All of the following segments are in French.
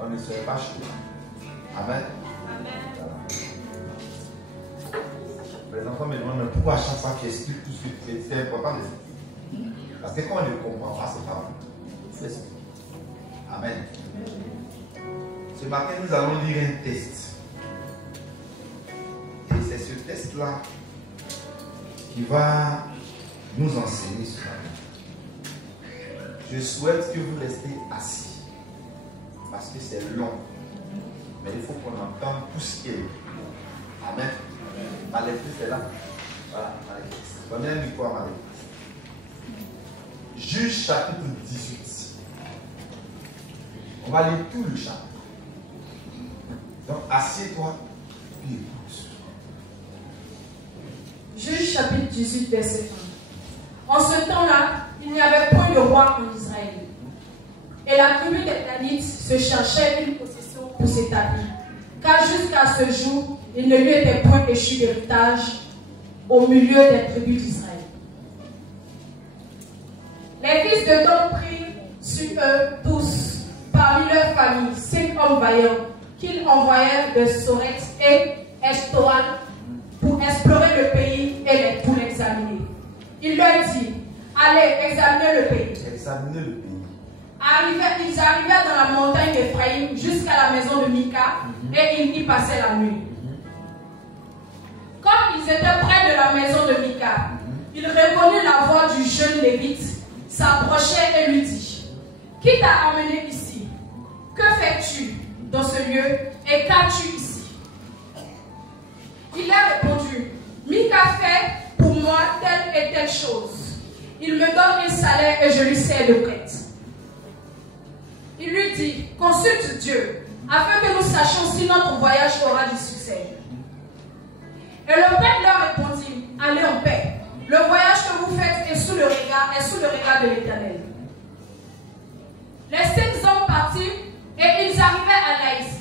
on ne serait pas chaud. Amen. Voilà. Les enfants me demandent pourquoi à chaque fois tu expliques tout ce que tu fais, c'est important d'expliquer. Parce que quand on ne comprend pas, c'est pas bon. Il faut expliquer. Amen. Ce matin, nous allons lire un test. Et c'est ce test-là qui va nous enseigner ce matin. Je souhaite que vous restez assis. Parce que c'est long. Mais il faut qu'on entende tout ce qui est. Amen. Ma lectrice est là. Voilà, ma lectrice. Donnez un micro à ma lectrice. Juge chapitre 18. On va lire tout le chapitre. Donc, assieds-toi et écoute. Juge chapitre 18, verset 1. En ce temps-là, il n'y avait point de roi en Israël. Et la tribu des Danites se cherchait une possession pour s'établir. Car jusqu'à ce jour, il ne lui était point échu d'héritage au milieu des tribus d'Israël. Les fils de Dan prirent sur eux tous, parmi leurs familles, 5 hommes vaillants, qu'ils envoyèrent de Soret et Eshtoal pour explorer le pays et pour l'examiner. Il leur dit, allez, examinez le pays. Examinez le pays. Ils arrivèrent dans la montagne d'Ephraïm jusqu'à la maison de Mika et ils y passaient la nuit. Comme ils étaient près de la maison de Mika, il reconnut la voix du jeune Lévite, s'approchait et lui dit, qui t'a amené ici? Que fais-tu dans ce lieu et qu'as-tu ici? Il a répondu, Mika fait pour moi telle et telle chose. Il me donne un salaire et je lui sers de prêtre. Il lui dit, consulte Dieu, afin que nous sachions si notre voyage aura du succès. Et le prêtre leur répondit, allez en paix. Le voyage que vous faites est sous le regard de l'Éternel. Les 5 hommes partirent et ils arrivaient à Laïs.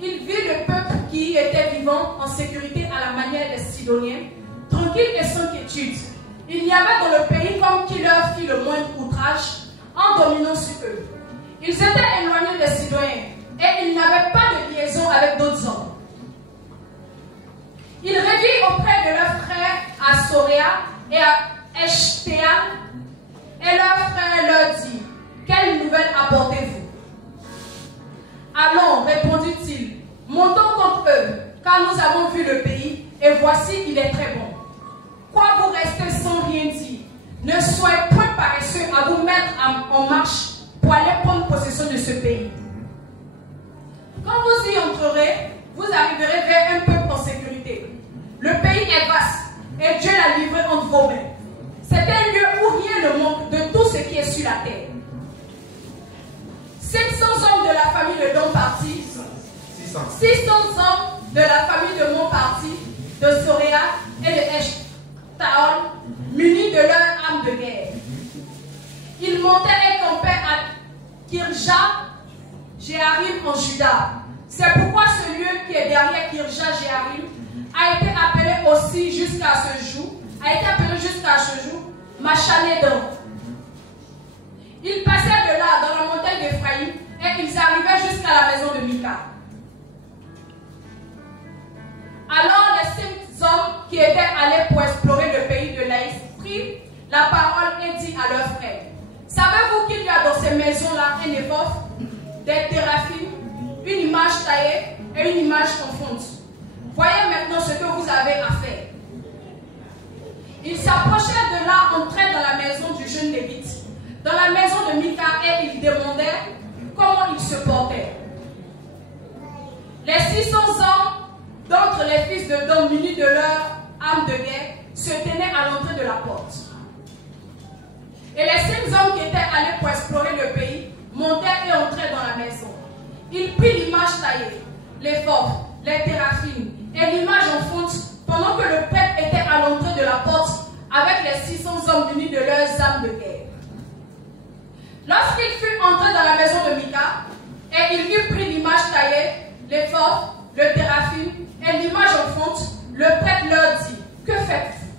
Ils virent le peuple qui était vivant en sécurité à la manière des Sidoniens, tranquille et sans quiétude. Il y avait dans le pays comme qui leur fit le moindre outrage en dominant sur eux. Ils étaient éloignés des Sidoniens et ils n'avaient pas de liaison avec d'autres hommes. Ils revirent auprès de leurs frères à Soréa et à Eshtéal, et leur frère leur dit, quelle nouvelle apportez-vous? Allons, répondit-il, montons contre eux, car nous avons vu le pays, et voici il est très bon. Quoi vous restez sans rien dire? Ne soyez point paresseux à vous mettre en marche pour aller prendre possession de ce pays. Quand vous y entrerez, vous arriverez vers un peuple en sécurité. Le pays est vaste et Dieu l'a livré entre vos mains. C'est un lieu où rien ne manque de tout ce qui est sur la terre. 500 hommes de la famille de Dan partis, 600 hommes de la famille de Mon partis, de Soréa et de Eshtaol, munis de leurs armes de guerre. Ils montaient et campaient à Kirja-Jéarim en Juda. C'est pourquoi ce lieu qui est derrière Kirja-Jéarim a été appelé aussi jusqu'à ce jour, Machanédan. Ils passèrent de là dans la montagne d'Ephraïm et ils arrivaient jusqu'à la maison de Mika. Alors les 5 hommes qui étaient allés pour explorer le pays de Laïs prirent la parole et dit à leurs frères, savez-vous qu'il y a dans ces maisons-là un éphod, des téraphim, une image taillée et une image en fonte? Voyez maintenant ce que vous avez à faire. Ils s'approchèrent de là, entraient dans la maison du jeune Lévite, dans la maison de Mika, et ils demandèrent comment il se portait. Les 600 hommes d'entre les fils de Dan munis de leurs armes de guerre se tenaient à l'entrée de la porte. Et les 5 hommes qui étaient allés pour explorer le pays montèrent et entraient dans la maison. Ils prirent l'image taillée, l'éphod, les téraphim et l'image en fonte, pendant que le prêtre était à l'entrée de la porte avec les 600 hommes munis de leurs armes de guerre. Lorsqu'il fut entré dans la maison de Mika, et il eut pris l'image taillée, l'éphod, le téraphim et l'image en fonte, le prêtre leur dit, que faites-vous?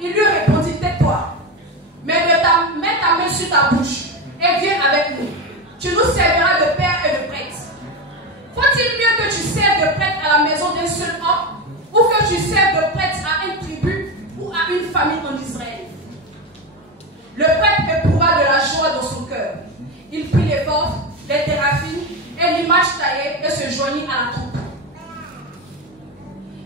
Il lui répondit, tais-toi, mets ta main sur ta bouche et viens avec nous. Tu nous serviras de un seul homme ou que tu serves de prêtre à une tribu ou à une famille en Israël. Le prêtre éprouva de la joie dans son cœur. Il prit les portes, les téraphines et l'image taillée et se joignit à la troupe.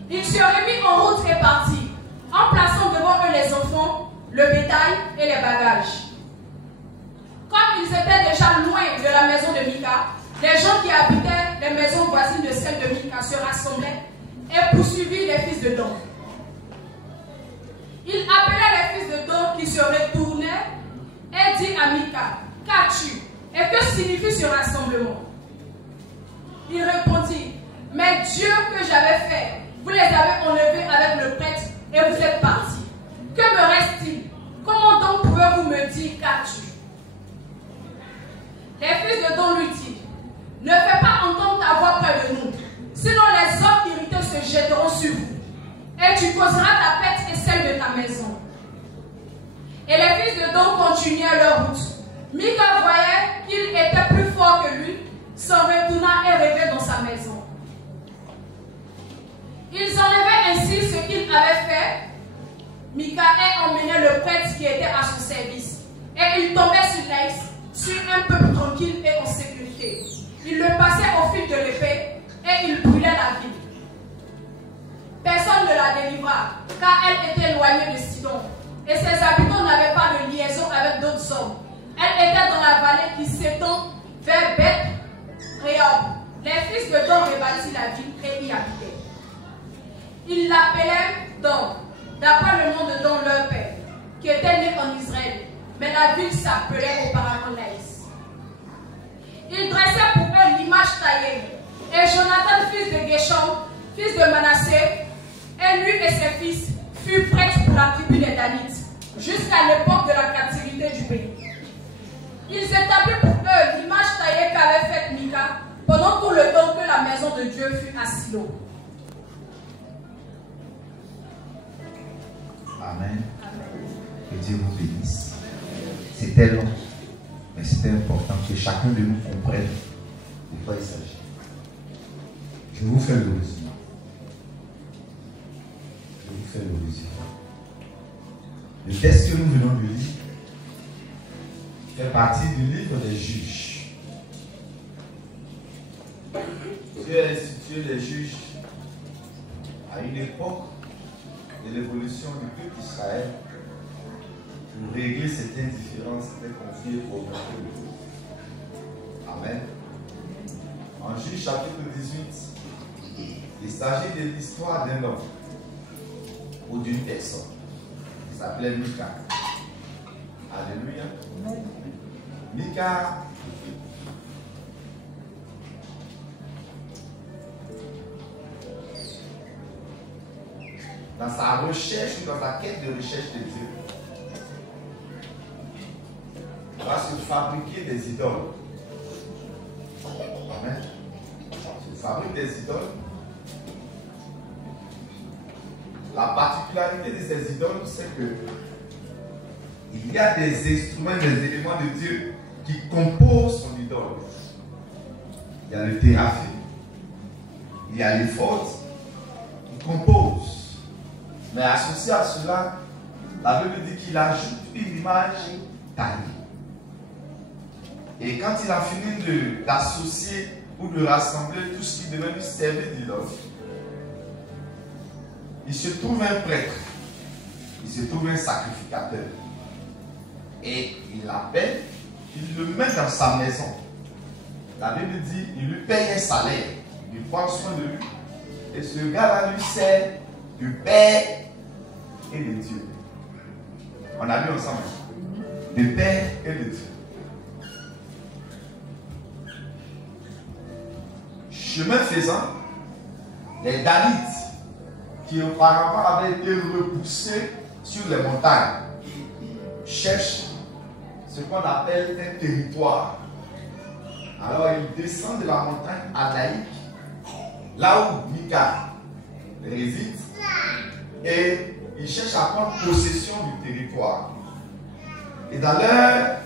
Il se remit en route et partit, en plaçant devant eux les enfants, le bétail et les bagages. Comme ils étaient déjà loin de la maison de Mika, les gens qui habitaient les maisons voisines de celle de Mika se rassemblaient et poursuivirent les fils de Dan. Il appela les fils de Dan qui se retournaient et dit à Mika, « Qu'as-tu? Et que signifie ce rassemblement ?» Il répondit, « Mais Dieu que j'avais fait, vous les avez enlevés avec le prêtre et vous êtes partis. Que me reste-t-il? Comment donc pouvez-vous me dire qu'as-tu » Les fils de Dan lui dirent, « Ne fais pas entendre ta voix près de nous, sinon les hommes irrités se jetteront sur vous, et tu causeras ta pète et celle de ta maison. » Et les fils de Dan continuaient leur route. Mika voyait qu'il était plus fort que lui, s'en retourna et revint dans sa maison. Ils enlevaient ainsi ce qu'il avait fait. Mikaël emmenait le prêtre qui était à son service, et il tombait sur un peuple tranquille et en sécurité. Il le passait au fil de l'épée et il brûlait la ville. Personne ne la délivra, car elle était éloignée de Sidon, et ses habitants n'avaient pas de liaison avec d'autres hommes. Elle était dans la vallée qui s'étend vers Beth-Rehob. Les fils de Dan rebâtirent la ville et y habitaient. Ils l'appelaient Dan, d'après le nom de Dan leur père, qui était né en Israël, mais la ville s'appelait auparavant Laïs. Ils dressaient pour eux l'image taillée, et Jonathan, fils de Gershom, fils de Manassé, et lui et ses fils furent prêtres pour la tribu des Danites, jusqu'à l'époque de la captivité du pays. Ils établirent pour eux l'image taillée qu'avait faite Mika pendant tout le temps que la maison de Dieu fut à Silo. Amen. Que Dieu vous bénisse. C'était long, mais c'était important que chacun de nous comprenne de quoi il s'agit. Je vous fais le résumé. Le texte que nous venons de lire fait partie du livre des juges. Dieu a institué les juges à une époque de l'évolution du peuple d'Israël pour régler certaines différences, certains conflits pour augmenter le peuple. Amen. En Juge chapitre 18, il s'agit de l'histoire d'un homme ou d'une personne qui s'appelait Mika. Alléluia. Mika dans sa recherche ou dans sa quête de recherche de Dieu, va se fabriquer des idoles. Amen. Il se fabrique des idoles. La particularité de ces idoles, c'est que il y a des instruments, des éléments de Dieu qui composent son idole. Il y a le téraphim, il y a l'éphod qui compose. Mais associé à cela, la Bible dit qu'il ajoute une image taillée. Et quand il a fini d'associer ou de rassembler tout ce qui devait lui servir d'idole, il se trouve un prêtre, il se trouve un sacrificateur. Et il l'appelle, il le met dans sa maison. La Bible dit, il lui paye un salaire, il prend soin de lui. Et ce gars-là lui sert du Père et de Dieu. On a lu ensemble. De Père et de Dieu. Chemin faisant, les Danites, qui auparavant avaient été repoussés sur les montagnes, cherchent ce qu'on appelle un territoire. Alors ils descendent de la montagne Adaïque, là où Mika réside, et ils cherchent à prendre possession du territoire. Et dans leur,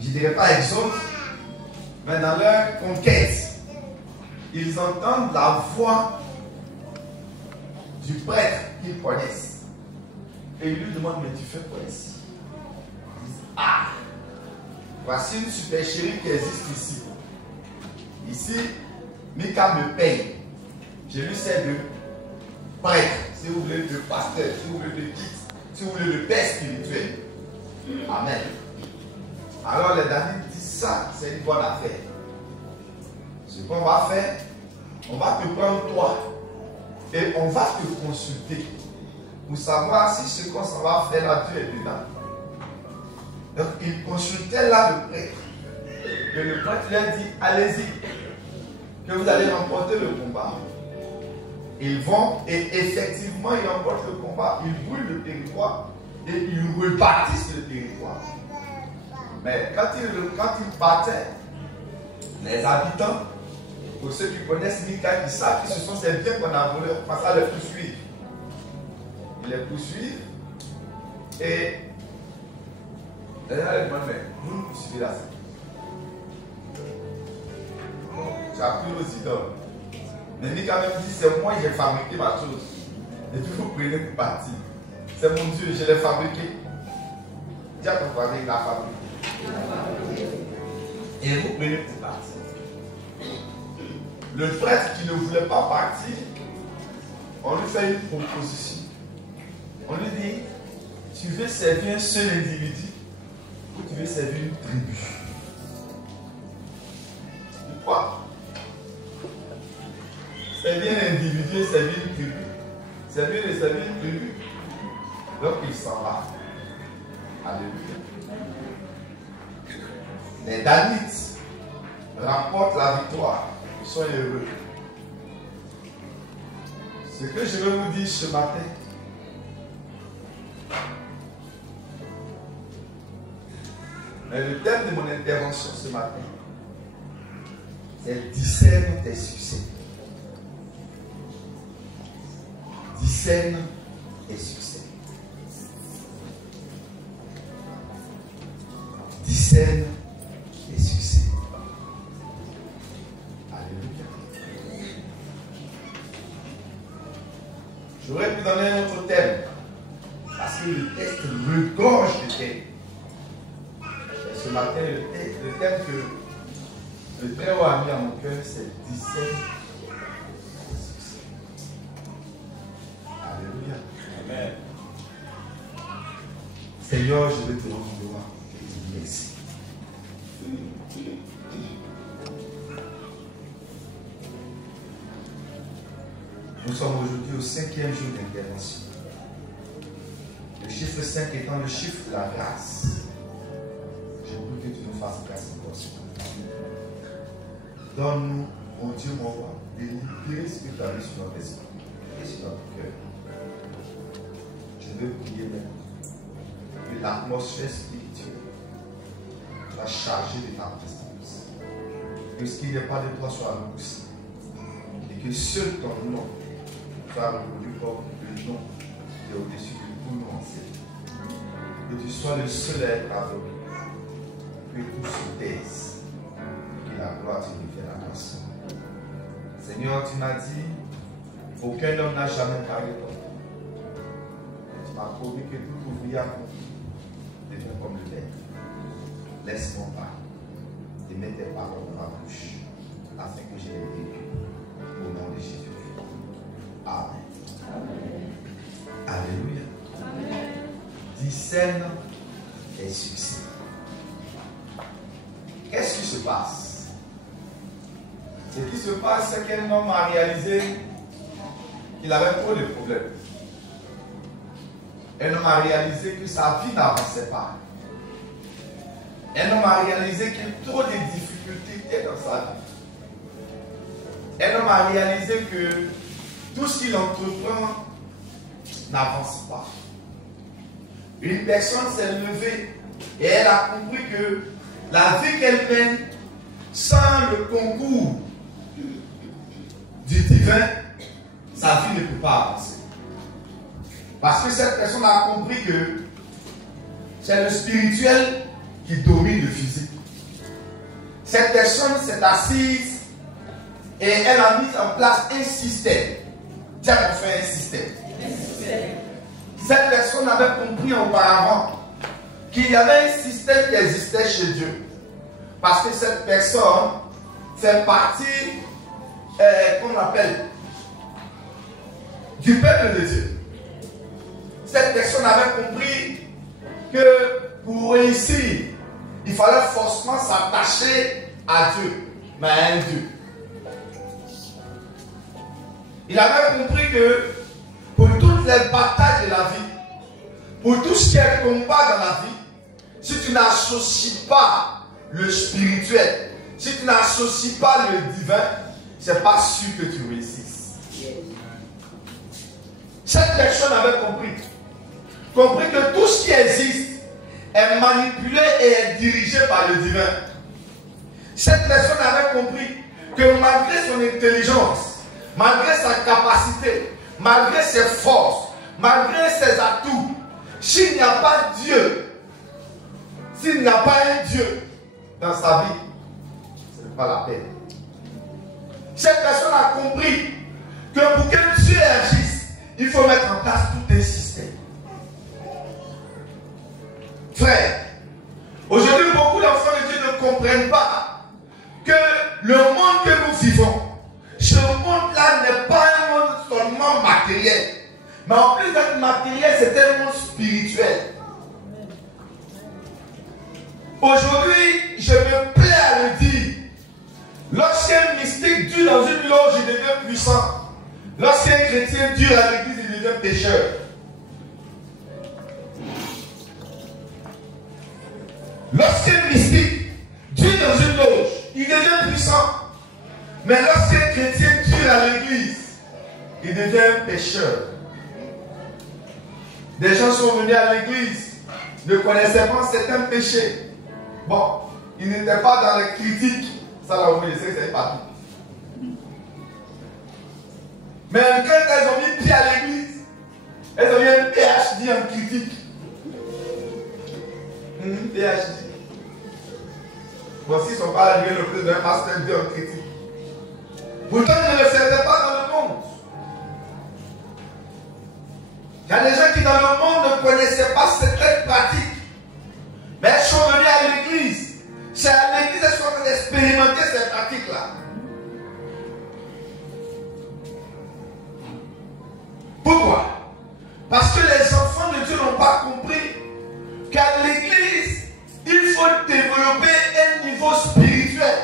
je ne dirais pas exode, mais dans leur conquête, ils entendent la voix du prêtre qu'ils connaissent. Et ils lui demandent, mais tu fais quoi ici? Ils disent, ah, voici une supercherie qui existe ici. Ici, Mika me paye. Je lui sers de prêtre, si vous voulez, de pasteur, si vous voulez, de guide, si vous voulez, de père spirituel. Amen. Alors les Danites disent ça, c'est une bonne affaire. Ce qu'on va faire, on va te prendre toi et on va te consulter pour savoir si ce qu'on s'en va faire là, Dieu est dedans. Donc ils consultaient là le prêtre. Et le prêtre leur dit, allez-y, que vous allez remporter le combat. Ils vont et effectivement ils remportent le combat, ils brûlent le territoire et ils rebâtissent le territoire. Mais quand ils battaient, les habitants, pour ceux qui connaissent Mika, ils savent que ce sont ces biens qu'on a volés, on passe à les poursuivre. Ils les poursuivent et les gens les demandent, mais vous nous poursuivez là. Tu as pris nos idoles. Mais Mika même dit, c'est moi qui ai fabriqué ma chose. Et puis vous prenez pour partir. C'est mon Dieu, je l'ai fabriqué. Dis à ton voisin, il l'a fabriqué. Et vous prenez pour partir. Le prêtre qui ne voulait pas partir, on lui fait une proposition. On lui dit, tu veux servir un seul individu ou tu veux servir une tribu? Pourquoi? Servir un individu, servir une tribu. Servir une tribu. Donc il s'en va. Alléluia. Les Danites remportent la victoire. Ils sont heureux. Ce que je veux vous dire ce matin, mais le thème de mon intervention ce matin, c'est discerne tes succès. Discerne tes succès. Discerne tes succès. Alléluia. J'aurais pu donner un autre thème, parce que le texte regorge de thèmes. Et ce matin, le thème que le Très Haut a mis à mon cœur, c'est discerne tes succès. Alléluia. Amen. Seigneur, je vais te rendre gloire. Je te dis merci. Nous sommes aujourd'hui au 5e jour d'intervention. Le chiffre 5 étant le chiffre de la grâce. Je prie que tu nous fasses grâce encore ce matin. Donne-nous, mon Dieu, mon roi, de libérer ce que tu as mis sur notre esprit et sur notre cœur. Je veux prier maintenant que l'atmosphère spirituelle soit chargée de ta présence. Que ce qui n'est pas de toi soit repoussé. Et que seul ton nom soit reconnu comme le nom qui est au-dessus de tout nom ancien. Que tu sois le seul à être aveugle. Que tout se taise. Et que la gloire te revienne à toi seul. Seigneur, tu m'as dit, aucun homme n'a jamais parlé comme toi. Tu m'as promis que tout ouvrier accompli devient comme le maître. Laisse-moi parler et mets tes paroles dans ma bouche afin que je les vécu au nom de Jésus. Amen. Amen. Alléluia. Amen. Discerne tes succès. Qu'est-ce qui se passe? Ce qui se passe, c'est qu'un homme a réalisé qu'il avait trop de problèmes. Un homme a réalisé que sa vie n'avançait pas. Un homme a réalisé qu'il y a trop de difficultés dans sa vie. Un homme a réalisé que tout ce qu'il entreprend n'avance pas. Une personne s'est levée et elle a compris que la vie qu'elle mène sans le concours du divin, sa vie ne peut pas avancer. Parce que cette personne a compris que c'est le spirituel qui domine le physique. Cette personne s'est assise et elle a mis en place un système Dieu a fait un système. Cette personne avait compris auparavant qu'il y avait un système qui existait chez Dieu. Parce que cette personne fait partie, qu'on appelle, du peuple de Dieu. Cette personne avait compris que pour réussir, il fallait forcément s'attacher à Dieu, mais à un Dieu. Il avait compris que pour toutes les batailles de la vie, pour tout ce qui est combat dans la vie, si tu n'associes pas le spirituel, si tu n'associes pas le divin, c'est pas sûr que tu réussisses. Cette personne avait compris que tout ce qui existe est manipulé et est dirigé par le divin. Cette personne avait compris que malgré son intelligence, malgré sa capacité, malgré ses forces, malgré ses atouts, s'il n'y a pas Dieu, s'il n'y a pas un Dieu dans sa vie, ce n'est pas la peine. Cette personne a compris que pour que Dieu agisse, il faut mettre en place tout un système. Frère, aujourd'hui beaucoup d'enfants de Dieu ne comprennent pas que le monde que nous vivons, ce monde-là n'est pas un monde seulement matériel. Mais en plus d'être matériel, c'est un monde spirituel. Aujourd'hui, je me plais à le dire. Lorsqu'un mystique dure dans une loge, il devient puissant. Lorsqu'un chrétien dure à l'église, il devient pécheur. Lorsqu'un mystique dure dans une loge, il devient puissant. Mais lorsqu'un chrétien dure à l'église, il devient pécheur. Des gens sont venus à l'église, ne connaissaient pas certains péchés. Bon, ils n'étaient pas dans les critiques. Ça, là, vous connaissez, c'est pas tout. Mais quand elles ont mis pied à l'église, elles ont mis un PhD en critique. PhD. Voici, ils ne sont pas arrivés le plus d'un master 2 en critique. Pourtant, ils ne le faisaient pas dans le monde. Il y a des gens qui dans le monde ne connaissaient pas certaines pratiques. Mais elles sont venues à l'église. C'est à l'église qu'elles sont en train d'expérimenter ces pratiques-là. Pourquoi? Parce que les enfants de Dieu n'ont pas compris qu'à l'église, il faut développer un niveau spirituel.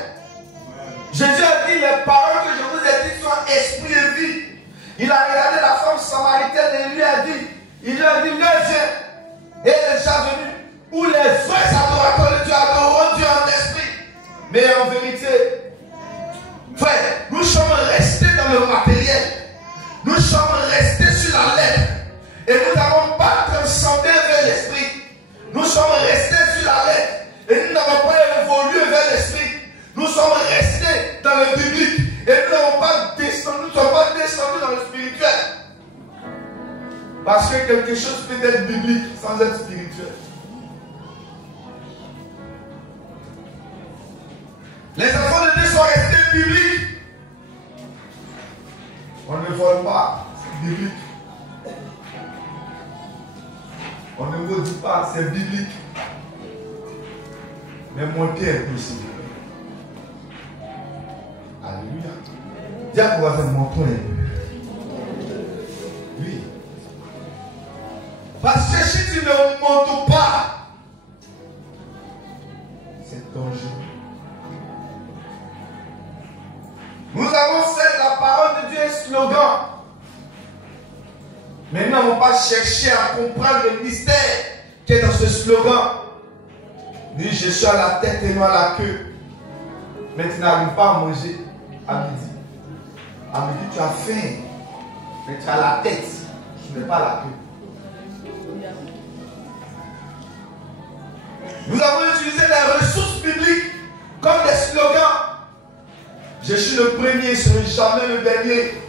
Jésus a dit, les paroles que je vous ai dites sont esprit et vie. Il a regardé la femme samaritaine et il lui a dit, viens. Et elle est déjà venue. Où les vrais adorateurs de Dieu adoreront Dieu en esprit, mais en vérité. Frère, nous sommes restés dans le matériel. Nous sommes restés sur la lettre. Et nous n'avons pas transcendé vers l'esprit. Nous sommes restés sur la lettre. Et nous n'avons pas évolué vers l'esprit. Nous sommes restés dans le biblique. Et nous n'avons pas descendu, nous ne sommes pas descendus dans le spirituel. Parce que quelque chose peut être biblique sans être spirituel. Les enfants de Dieu sont restés bibliques. On ne vole pas, c'est biblique. On ne vous dit pas, c'est biblique. Mais monter est possible. Alléluia. Dis à pouvoir faire montons un peu. Oui. Parce que si tu ne montes pas, c'est dangereux. Nous avons fait la parole de Dieu un slogan. Mais nous n'avons pas cherché à comprendre le mystère qui est dans ce slogan. Dis, je suis à la tête et non à la queue. Mais tu n'arrives pas à manger à midi. À midi, tu as faim. Mais tu as la tête. Tu n'es pas la queue. Nous avons utilisé les ressources bibliques comme des slogans. Je suis le premier, je ne serai jamais le dernier.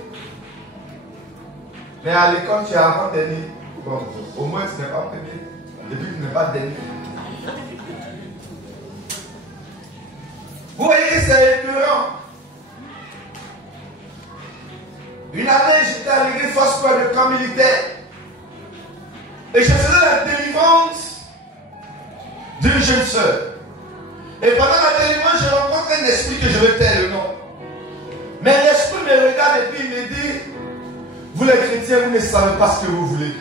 Mais à l'école, tu es avant-dernier. Bon, au moins, tu n'es pas premier. Et puis, tu n'es pas dernier. Vous voyez que c'est écœurant. Une année, j'étais à l'église camp militaire. Et je faisais la délivrance d'une jeune soeur. Et pendant la délivrance, je rencontre un esprit que je vais taire le nom. Mais l'esprit me regarde et puis il me dit, vous les chrétiens, vous ne savez pas ce que vous voulez.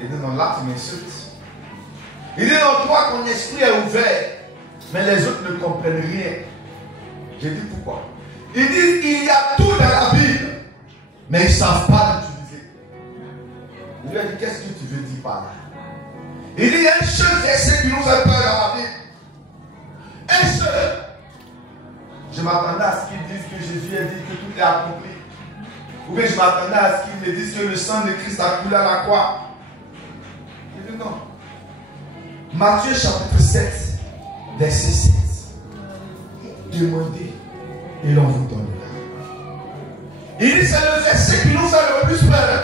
Il dit, non, là tu m'insultes. Il dit, non, toi, ton esprit est ouvert. Mais les autres ne comprennent rien. J'ai dit, pourquoi? Il dit, il y a tout dans la Bible. Mais ils ne savent pas l'utiliser. Il lui a dit, qu'est-ce que tu veux dire par là? Il dit, il y a un seul verset qui nous fait peur dans la Bible. Un seul. Je m'attendais à ce qu'ils disent que Jésus a dit que tout est accompli. Ou bien je m'attendais à ce qu'ils me disent que le sang de Christ a coulé à la croix. Il dit non. Matthieu chapitre 7, verset 7. Demandez et l'on vous donnera. Il dit c'est le verset qui nous fait le plus peur.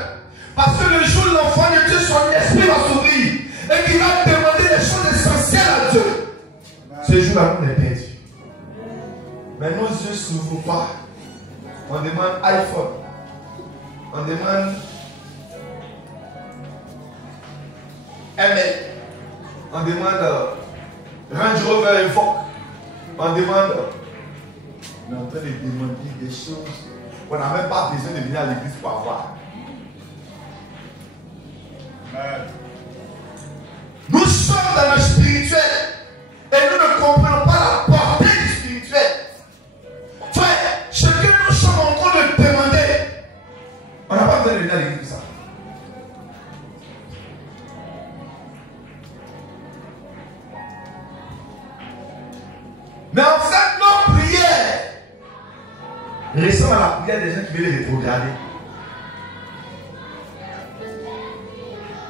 Parce que le jour où l'enfant de Dieu, son esprit va s'ouvrir et qu'il va demander les choses essentielles à Dieu. Ce jour-là, on est perdu. Mais nos yeux ne s'ouvrent pas. On demande iPhone. On demande ML. On demande Range Rover Evoque. On demande. On est en train de demander des choses qu'on n'a même pas besoin de venir à l'église pour avoir. Nous sommes dans le spirituel et nous ne comprenons pas la portée du spirituel. Frère, ce que nous sommes en train de demander, on n'a pas besoin de venir à l'église pour ça. Mais en fait, nos prières ressemblent à la prière des gens qui veulent les rétrograder.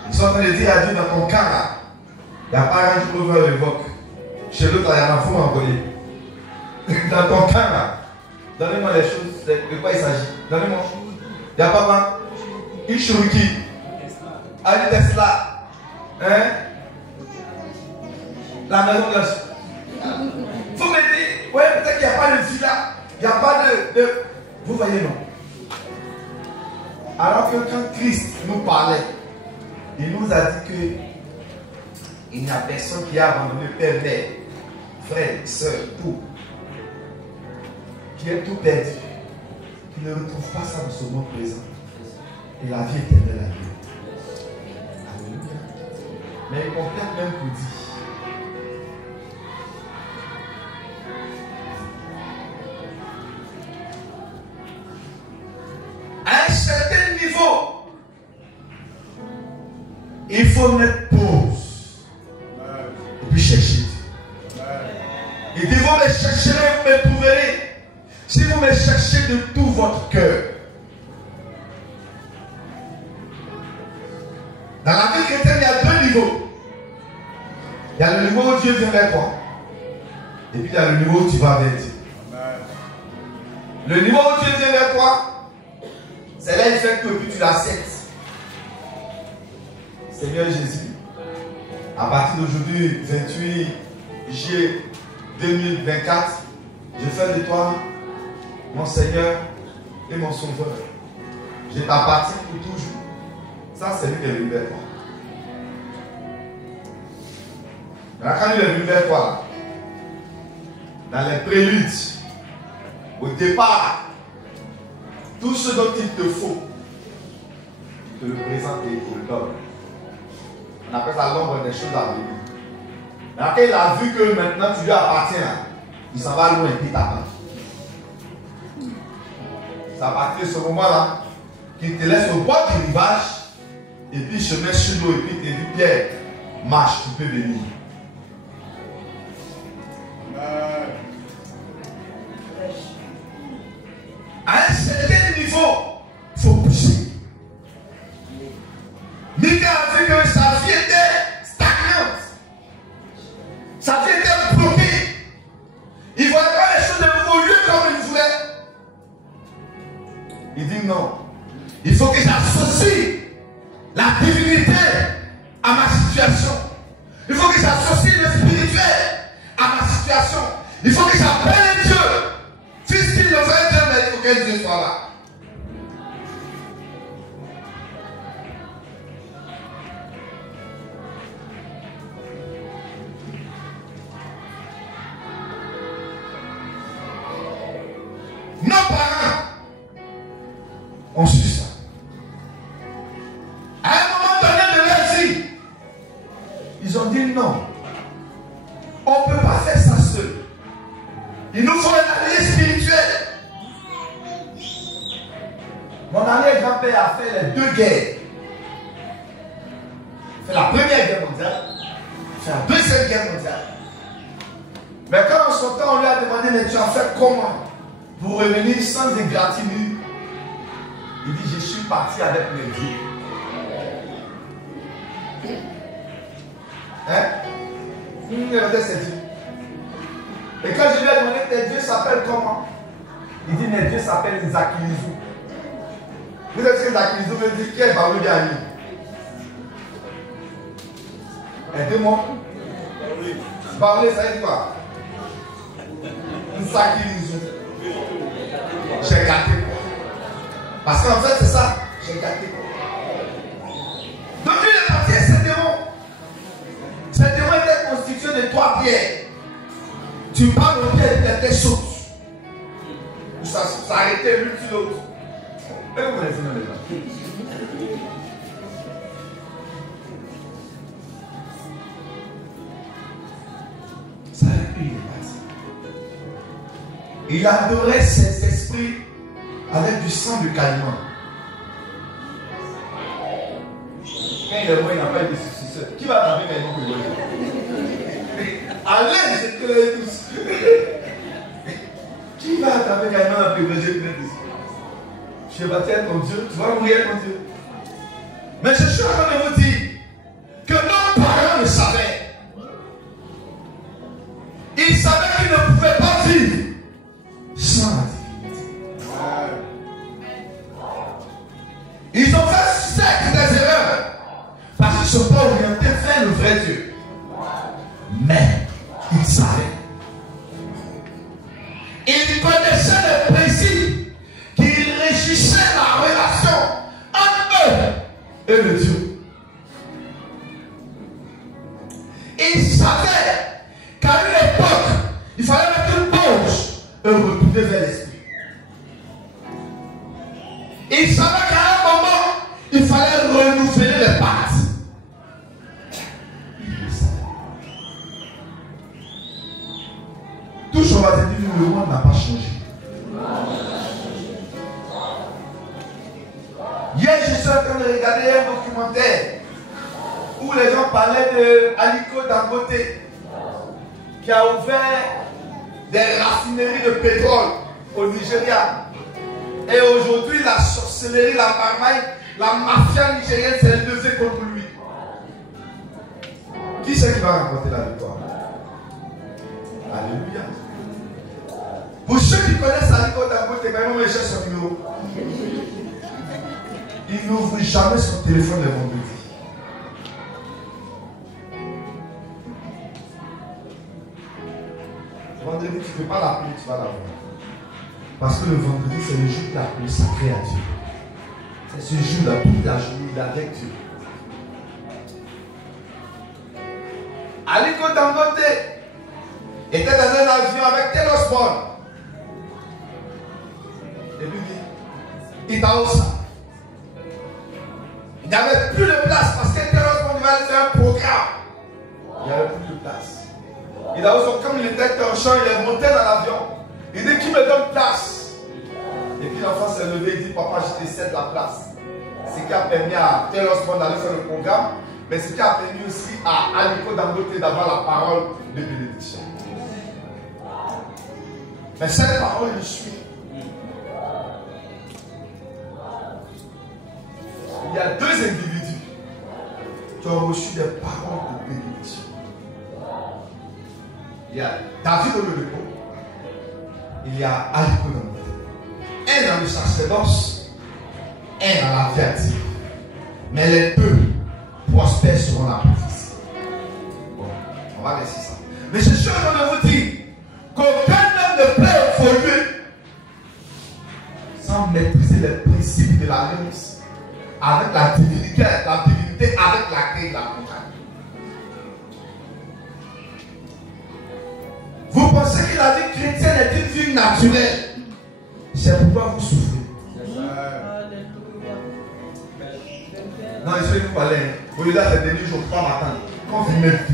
Ils sont en train de dire à Dieu dans ton cas là, il n'y a pas un jour over l'évoque. Chez l'autre, il y en a fou envoyé. Dans ton cas là, donnez-moi les choses, de quoi il s'agit. Donnez-moi. Il n'y a pas une Cherokee, un Tesla, hein? La maison de. Vous me dites, ouais, peut-être qu'il n'y a pas de villa, il n'y a pas de. Vous voyez, non? Alors que quand Christ nous parlait, il nous a dit que il n'y a personne qui a abandonné père, mère, frère, soeur, tout, qui est tout perdu, qui ne retrouve pas ça dans ce monde présent. Et la vie éternelle à Dieu. Alléluia. Mais il complète même pour dire. À un certain niveau, il faut mettre pause. Et puis chercher. Il dit, vous me chercherez, vous me trouverez. Si vous me cherchez de tout votre cœur. Dans la vie chrétienne, il y a deux niveaux. Il y a le niveau où Dieu vient vers toi. Et puis il y a le niveau où tu vas vers Dieu. Le niveau où Dieu vient vers toi, c'est là il fait que puis tu l'acceptes. Seigneur Jésus, à partir d'aujourd'hui, 28 juillet 2024, je fais de toi mon Seigneur et mon Sauveur. Je t'appartiens pour toujours. Ça, c'est lui qui est venu vers toi. Maintenant, quand il est venu vers toi, dans les préludes, au départ, tout ce dont il te faut, il te le présente et il te le donne. On appelle ça l'ombre des choses à venir. Maintenant, quand il a vu que maintenant tu lui appartiens, il s'en va loin et puis t'attend. C'est à partir de ce moment-là qu'il te laisse au bord du rivage et puis il se met sur l'eau et puis il te dit, Pierre, marche, tu peux venir. À un certain niveau, il faut pousser. Mika a vu que sa vie était stagnante. Sa vie était bloquée. Il ne voyait pas les choses évoluer comme il voulait. Il dit non. Il faut que j'associe la divinité à ma situation. Il faut que j'associe le spirituel à ma situation. Il faut que j'appelle Dieu. Puisqu'il le veut Dieu, mais il faut que Dieu soit là. Nos parents ont su ça. À un moment donné de leur vie, ils ont dit non. On ne peut pas faire ça seul. Il nous faut un allié spirituel. Mon arrière-grand-père a fait les 2 guerres. Il a fait la Première Guerre mondiale. Il a fait la Deuxième Guerre mondiale. Mais quand en son temps, on lui a demandé, mais tu as fait comment pour revenir sans égratignure? Il dit, je suis parti avec mes dieux. Hein? C'est Dieu. Et quand je lui ai demandé, tes dieux s'appellent comment? Il dit, mes dieux s'appellent les Zakilizou. Vous savez ce que les Zakilizou veut dire? Qui est parmi les amis? Aidez-moi. Parler, ça veut dire quoi? Zakilizou. J'ai gâté. Parce qu'en fait, c'est ça. J'ai gâté. Donc, lui, il est parti à Saint-Démon. Saint-Démon était constitué de 3 pierres. Tu parles aux pierres, tu étais saute. Ça arrêtait l'une sur l'autre. Et vous connaissez même les gens. Ça a eu les bases. Il adorait ses esprits avec du sang de caïman. Quand il est mort, il n'a pas été successeur. Qui va attraper caïman pour le dire? Allez, je te l'ai tous. Qui va attraper caïman après le dire? Je vais bâtir ton Dieu, tu vas mourir ton Dieu. Mais je suis en train de vous dire que nos parents le savaient. Ils savaient qu'ils ne pouvaient pas vivre sans la divinité. Ils ont fait certes des erreurs parce qu'ils ne sont pas orientés vers le vrai Dieu. Mais ils savaient. Ils connaissaient les principes qui régissaient la relation entre eux et le Dieu. Ils savaient qu'à une époque, il fallait mettre une pause et retourner vers l'esprit. Ils savaient qu'à un moment, il fallait renouveler les pactes. Toujours, on va te dire, le monde n'a pas changé. Hier, je suis en train de regarder un documentaire où les gens parlaient de Aliko Dangote qui a ouvert des raffineries de pétrole au Nigeria. Et aujourd'hui, la sorcellerie, la marmaille, la mafia nigérienne s'est levée contre lui. Qui c'est qui va raconter la victoire? Alléluia. Pour ceux qui connaissent Aliko Dangote, même je cherche son numéro. Il n'ouvre jamais son téléphone le vendredi. Vendredi, tu ne peux pas l'appeler, tu vas la voir. Parce que le vendredi, c'est le jour qu'il a consacré à Dieu. C'est ce jour-là, toute la journée, il est avec Dieu. Aliko Dangote était dans un avion avec Taylor Osborne. Et puis, il t'a aussi. Il n'y avait plus de place parce que Taylor Osborne devait aller faire un programme. Il n'y avait plus de place. Il a aussi, comme il était torchant, il est monté dans l'avion. Il dit, qui me donne place? Et puis l'enfant s'est levé et dit, papa, je te cède la place. Ce qui a permis à Taylor Osborne d'aller faire le programme, mais ce qui a permis aussi à Aliko Dangote d'avoir la parole de bénédiction. Mais cette parole, je suis. Il y a 2 individus qui ont reçu des paroles de bénédiction. Il y a David au repos. Il y a Aliko Dangote. Un dans le sacerdoce, un dans la vertu. Mais les 2 prospèrent selon la prophétie. Bon, on va laisser ça. Mais je suis en train de vous dire qu'aucun homme ne peut évoluer sans maîtriser les principes de l'alliance avec la divinité avec laquelle il accompagne. Vous pensez que la vie chrétienne est une vie naturelle? c'est pourquoi vous souffrez. Non, je vais vous parler. Au là, ces derniers jours, pas matin. Quand vous m'êtes,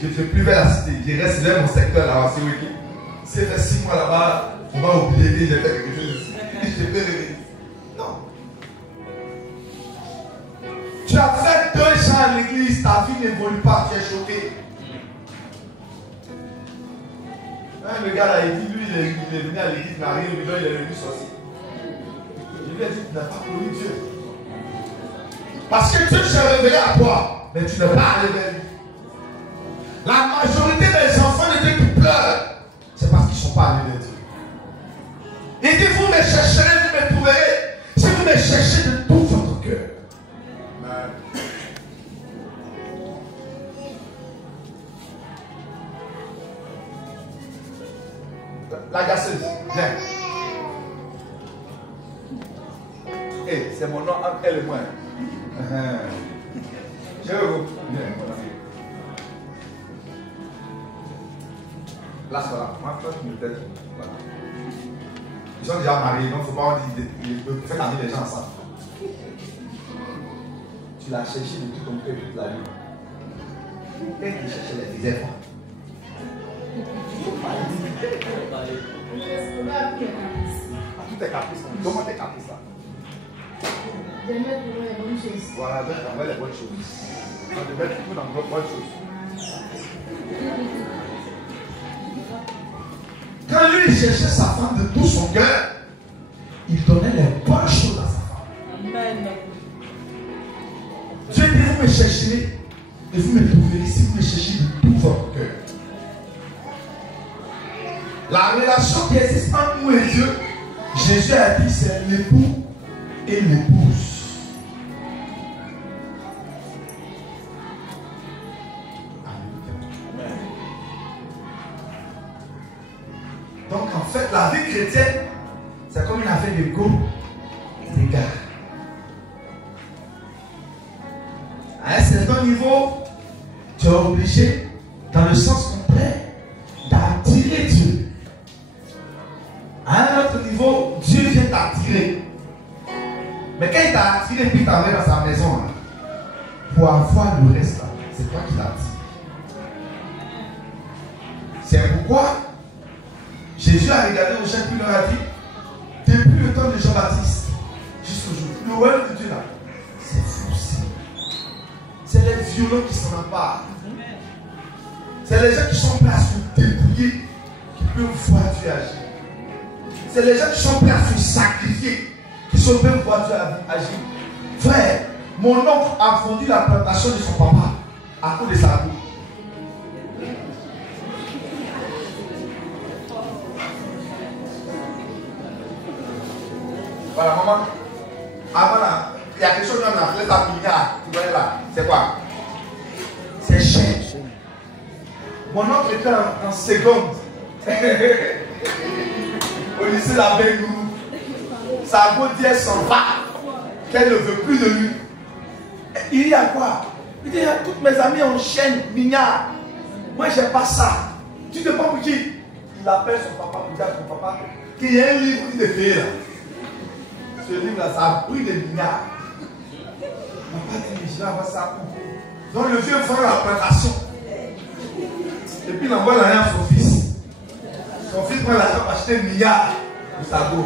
je ne fais plus vers la cité. Je reste vers mon secteur là-bas. C'est ok. Si j'ai fait 6 mois là-bas, on va oublier que j'ai fait quelque chose ici. Je vais revenir. Non. Tu as fait 2 ans à l'église, ta vie n'évolue pas, tu es choqué. Le gars là, il dit, lui, il est venu à l'église, Marie, il est venu sorcier. Je lui ai dit, tu n'as pas connu Dieu. Parce que Dieu s'est révélé à toi, mais tu n'es pas allé vers lui. La majorité des enfants de Dieu qui pleurent, c'est parce qu'ils ne sont pas allés vers Dieu. Il dit, vous me chercherez, vous me trouverez, si vous me cherchez de tout votre cœur. La gasseuse, viens. Hey, c'est mon nom entre elle et moi. Je veux vous. Viens, mon ami. Là, c'est là. Moi, toi, tu me têtes. Voilà. Ils sont déjà mariés, donc il ne faut pas faire amener les gens ensemble. Tu l'as cherché de tout ton cœur toute la vie. Quelqu'un qui cherchait les déserts. Tout est caprice. Comment tes caprices là? J'aimais trouver les bonnes choses. Voilà, donc on voit les bonnes choses. On devait tout dans les bonnes choses. Quand lui il cherchait sa femme de tout son cœur, il donnait les bonnes choses à sa femme. Amen. Dieu dit, vous me chercherez et vous me trouverez si vous me cherchez de tout votre cœur. La relation qui existe entre nous et Dieu, Jésus a dit, c'est l'époux et l'épouse. Donc en fait, la vie chrétienne, c'est comme une affaire de go et d'égard. À un certain niveau, tu es obligé, dans le sens complet, d'attirer Dieu. À un autre niveau, Dieu vient t'attirer. Mais quand il t'a attiré puis t'envoie dans sa maison, là, pour avoir le reste, là, c'est toi qui l'attire. C'est pourquoi Jésus a regardé au chef et leur a dit, depuis le temps de Jean-Baptiste jusqu'aujourd'hui, le royaume de Dieu là, c'est forcé. C'est les violents qui s'en emparent. C'est les gens qui sont prêts à se débrouiller qui peuvent voir Dieu agir. C'est les gens qui sont prêts à se sacrifier qui sont prêts à voir Dieu agir. Frère, mon oncle a vendu la plantation de son papa à cause de sa boue. Voilà, maman. Avant là, il y a quelque chose dans la flèche à milliard. Tu vois là, c'est quoi? C'est cher. Mon oncle était en seconde. Au lycée la Bengourou. Sa gaudière s'en va. Qu'elle ne veut plus de lui. Il y a quoi? Il dit, toutes mes amies en chaîne, mignard. Moi, j'ai pas ça. Tu te prends pour qui? Il appelle son papa pour dire à son papa qu'il y a un livre qui te fait là. Ce livre-là, ça a pris des milliards. Papa dit, mais je vais avoir ça où? Donc le vieux vend la plantation. Et puis il envoie l'argent à son fils. Son fils prend l'argent pour acheter 1 milliard de sa go.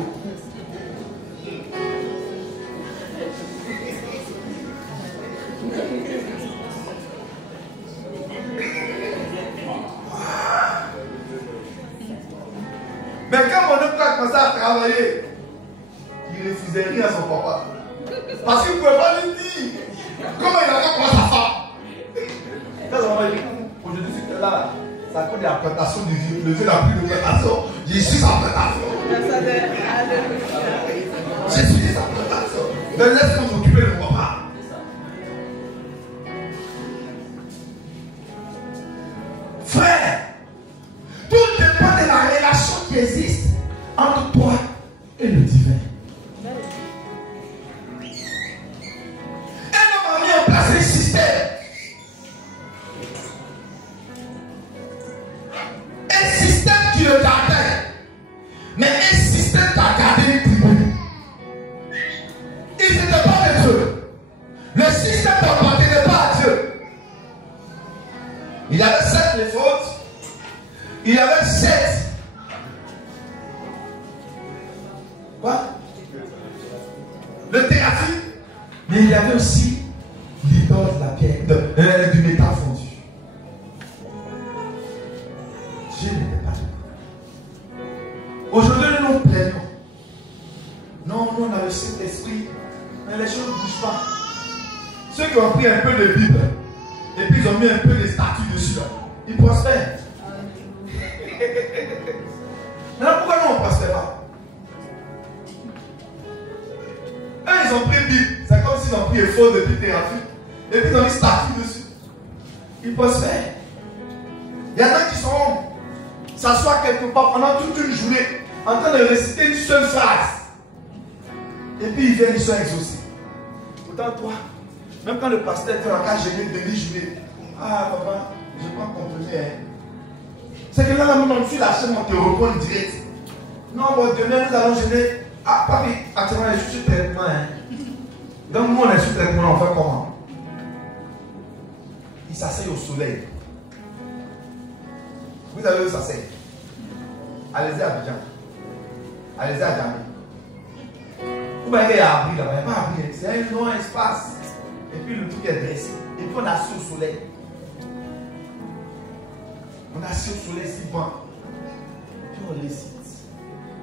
Mais quand mon oncle a commencé à travailler, il refusait rien à son papa. Parce qu'il ne pouvait pas lui dire comment il avait pour sa femme. Quand on va dire, aujourd'hui c'est là, ça cause de la plantation du vieux. Le vieux n'a plus de plantation. Je suis sa plantation. Je suis sa plantation. Mais laisse-moi m'occuper de mon papa. Frère, tout dépend de la relation qui existe entre toi et le divin. Un homme a mis en place un système. Un système qui le gardait. Mais un système Mais il y avait aussi l'idole de la pierre, du métal fondu. Dieu n'était pas d'accord. Aujourd'hui, nous nous plaignons. Non, nous on a le Saint-Esprit, mais les choses ne bougent pas. Ceux qui ont pris un peu de Bible, et puis ils ont mis un peu de statues dessus, là, ils prospèrent. Maintenant, pourquoi nous on ne prospère pas? Eux, ils ont pris Bible, c'est comme s'ils ont pris un faux de littérature, et puis ils ont mis statue dessus. Ils prospèrent. Il y en a qui sont s'assoient quelque part pendant toute une journée en train de réciter une seule phrase. Et puis ils viennent, ils sont exaucés. Pourtant, toi, même quand le pasteur fait la cage gênée, demi-journée, ah papa, je ne peux pas comprendre. C'est que là, même sur la chaîne, on te reprend direct. Non, bon, demain nous allons gêner. Ah, papi, actuellement, je suis sur traitement. Donc, nous, on est sur traitement, on fait comment? Il s'asseye au soleil. Vous savez où ça s'asseye? Allez-y à Abidjan. Allez-y à Djamé. Vous voyez qu'il y a un abri là-bas, il n'y a pas abri, c'est un long espace. Et puis le truc est dressé. Et puis on a assis au soleil. On a assis au soleil si bon. Puis on récite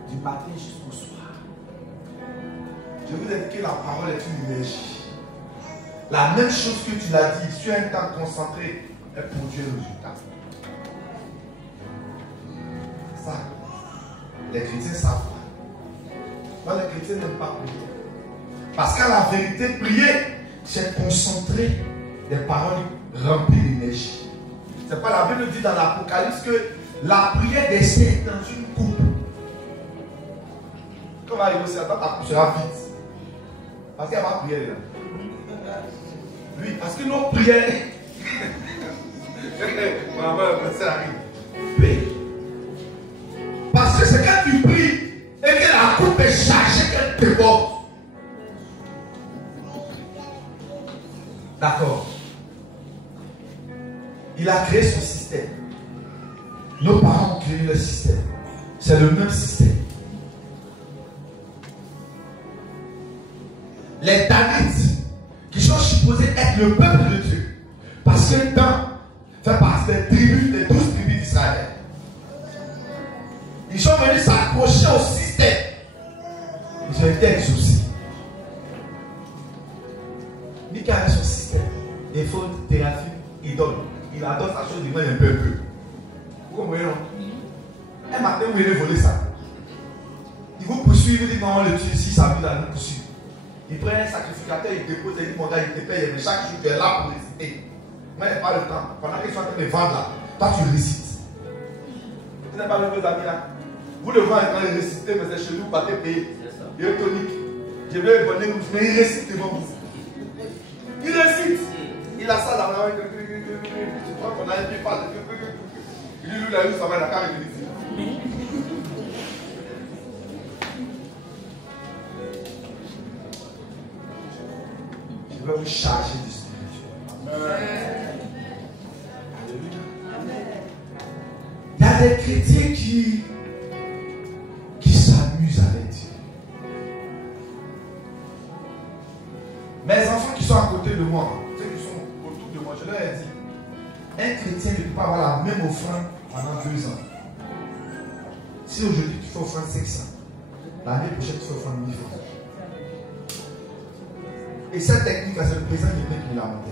du matin jusqu'au soir. Je vous ai dit que la parole est une énergie. La même chose que tu l'as dit, sur un temps concentré, elle produit un résultat. Ça, les chrétiens savent. Moi, les chrétiens n'aiment pas prier. Parce qu'à la vérité, prier, c'est concentrer des paroles remplies d'énergie. C'est pas la Bible dit dans l'Apocalypse que la prière des saints est dans une coupe. Quand on va arriver au ciel, ta coupe sera vide. Parce qu'il n'y a pas de prière là. Oui, parce que nos prières. Maman, ça arrive. Oui. Parce que c'est quand tu pries et que la coupe est chargée qu'elle déborde. D'accord. Il a créé son système. Nos parents ont créé le système. C'est le même système. Les Danites, qui sont supposés être le peuple de Dieu, parce que Dan fait partie des tribus, des 12 tribus d'Israël. Ils sont venus s'accrocher au système. Ils ont été exaucés. Mika avait son système. Il faut thérapie, il donne. Il adore sa chose, il mange un peu. Vous comprenez, non? Un matin, vous allez voler ça. Il vous poursuit, il dit non, le tue, si ça vous dans le poursuit. Il prend un sacrificateur, il dépose, il dit mon gars, il te paye, mais chaque jour tu es là pour réciter. Moi, il n'y a pas le temps. Pendant qu'ils sont en train de vendre là, toi tu récites. Tu n'as pas vu vos amis là? Vous le voyez en train de réciter, mais c'est chez nous, pas te payer. Il est tonique. Je vais abonner, mais il récite devant vous. Il récite. Il a ça là-bas. Tu crois qu'on a un peu pas de. Il dit, lui, là, ça va, la carrière de ici. Je vais vous charger du spirituel. Alléluia. Il y a des chrétiens qui s'amusent avec Dieu. Mes enfants qui sont à côté de moi, ceux qui sont autour de moi, je leur ai dit, un chrétien ne peut pas avoir la même offrande pendant 2 ans. Si aujourd'hui tu fais offrande 500, l'année prochaine tu fais offrande 1000 francs. Et cette technique, c'est le président Yépé qui l'a monté.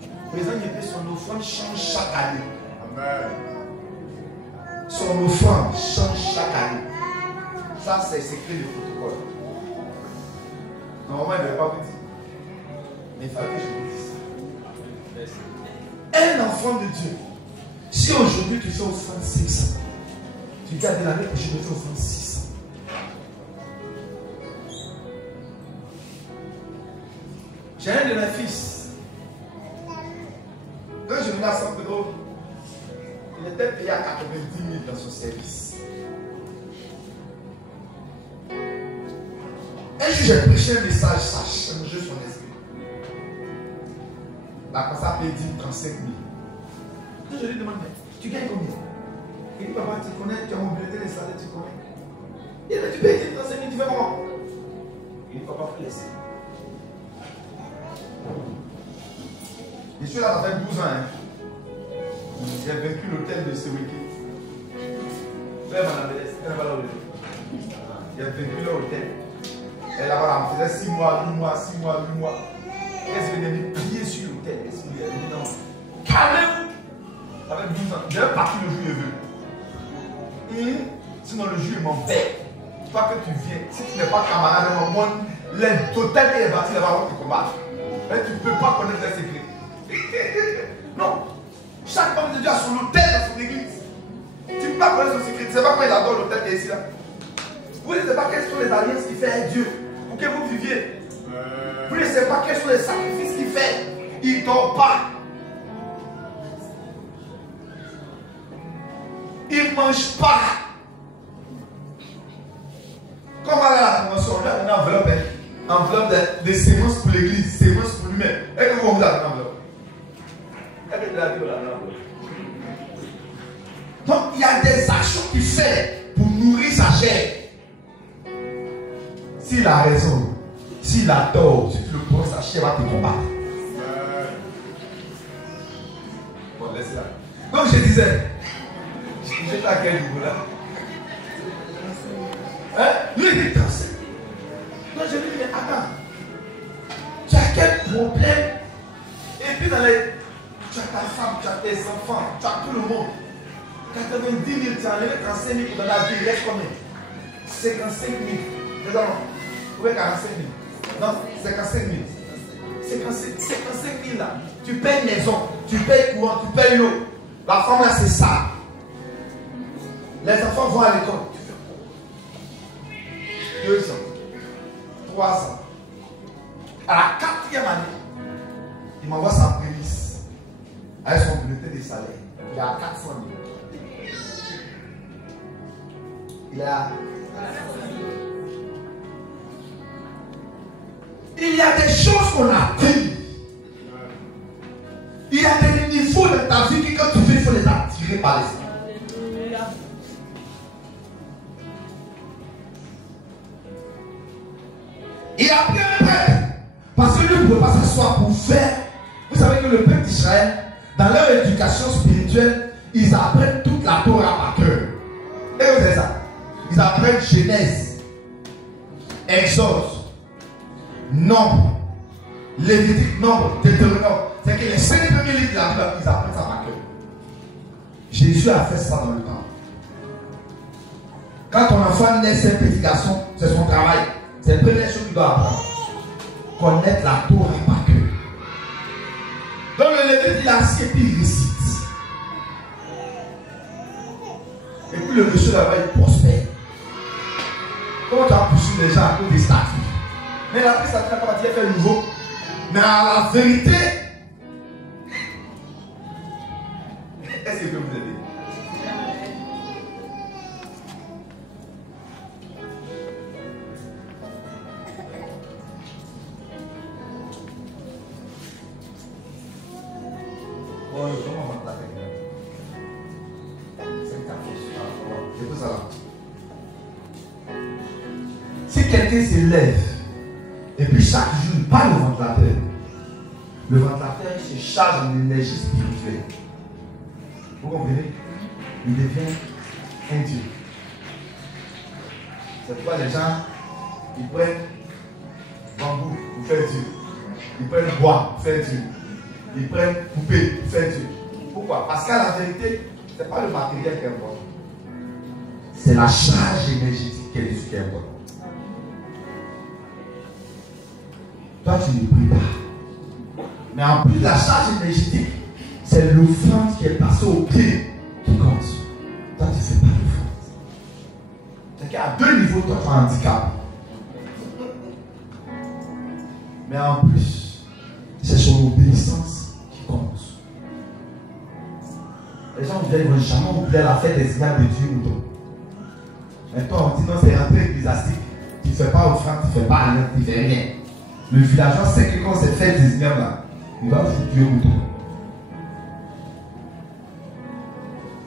Le président Yépé, son offrande change chaque année. Amen. Son offrande change chaque année. Ça, c'est secret du protocole. Normalement, il ne devait pas vous dire. Mais il fallait que je vous dise ça. Un enfant de Dieu, si aujourd'hui tu fais offrande 500, tu dis à l'année prochaine, tu fais offrande 600. J'ai un de mes fils. Quand je venais à San Pedro, il était payé à 90 000 dans son service. Un jour, j'ai prêché un message, ça a changé son esprit. La personne a payé 35 000. Quand je lui demande, tu gagnes combien? Il dit, papa, tu connais, tu as mobilité les salaires, tu connais. Il dit, tu payes 35 000, tu fais comment? Il dit, papa, faut laisser. suis là, ça fait 12 ans. Hein. J'ai vaincu l'hôtel de ce week-end. J'ai vaincu l'hôtel. Elle là-bas, elle faisait 6 mois, 8 mois, 6 mois, 8 mois. Elle s'est venue plier sur l'hôtel. Elle s'est dit non, calmez-vous. Ça fait 12 ans. J'ai parti le jour il est venu. Sinon le jour il m'en fait. Toi que tu viens, si tu n'es pas camarade de mon monde, l'hôtel est bâti là-bas pour te combattre. Mais tu ne peux pas connaître les secrets. Non. Chaque homme de Dieu a son hôtel dans son église. Tu ne peux pas connaître son secret. Tu ne sais pas quand il adore l'hôtel qui est ici là. Vous ne savez pas quelles sont les alliances qu'il fait avec Dieu pour que vous viviez. Vous ne savez pas quels sont les sacrifices qu'il fait. Il ne dort pas. Il ne mange pas. Comme à la convention, on a une enveloppe de sémences pour l'église, sémences pour lui-même. Est-ce que vous avez une enveloppe? Est-ce que vous avez une enveloppe? Donc il y a des actions qu'il fait pour nourrir sa chair. S'il a raison, s'il a tort, si tu le prends, sa chair va te combattre. Bon, laisse là. Donc je disais, j'étais à quel niveau là? Hein? Lui il est dansé. Donc je lui dis, mais attends, tu as quel problème? Et puis dans les... Tu as ta femme, tu as tes enfants, tu as tout le monde. 90 000, tu as enlevé 35 000 dans la vie, il reste combien? 55 000. Les enfants, vous voyez 45 000. Non, 55 000. 55 000 là. Tu payes maison, tu payes courant, tu payes l'eau. La femme là, c'est ça. Les enfants vont à l'école. 200, 300. À la 4e année, il m'envoie sa prémisse avec son bulletin de salaire. Il est à 400 000. Il est à... Il y a des choses qu'on a dit. Il y a des niveaux de ta vie qui, quand tu fais, il faut les attirer par l'esprit. Il a pris un prêtre. Parce que lui ne pouvait pas s'asseoir pour faire. Vous savez que le peuple d'Israël, dans leur éducation spirituelle, ils apprennent toute la Torah par cœur. Et vous savez ça? Ils apprennent Genèse, Exode, Nombre, Lévitique, Nombre, Deutéronome. C'est que les 5 premiers livres de la Bible, ils apprennent ça par cœur. Jésus a fait ça dans le temps. Quand ton enfant naît, c'est un petit garçon, c'est son travail. C'est la première chose qu'il doit apprendre. Connaître la Torah par cœur. Donc le Lévite, il a assis et puis il récite. Et puis le monsieur là-bas, il prospère. Comment tu as poussé les gens à cause des statuts? Mais la piste, ça ne pas partir faire nouveau. Mais à la vérité, est-ce que je peux vous aider? Si quelqu'un se lève et puis chaque jour pas le ventilateur se charge en énergie spirituelle. Vous comprenez? Il devient un Dieu. C'est pourquoi les gens ils prennent bambou pour faire Dieu. Ils prennent bois pour faire Dieu. Ils prennent poupée pour faire Dieu. Pourquoi? Parce qu'à la vérité, ce n'est pas le matériel qui est important. C'est la charge énergétique qui est importante. Toi, tu ne pries pas. Mais en plus de la charge énergétique, c'est l'offrande qui est passée au pied qui compte. Toi, tu ne fais pas l'offrande. C'est qu'à 2 niveaux, toi, tu as un handicap. Mais en plus, c'est son obéissance qui compte. Les gens ne vont jamais oublier la fête des ignares de Dieu ou non. Mais toi, on dit non, c'est rentré ecclésiastique. Tu ne fais pas offrande, tu ne fais pas rien, tu ne fais rien. Le villageois sait que quand c'est fait des ignares là, il va foutre Dieu ou non.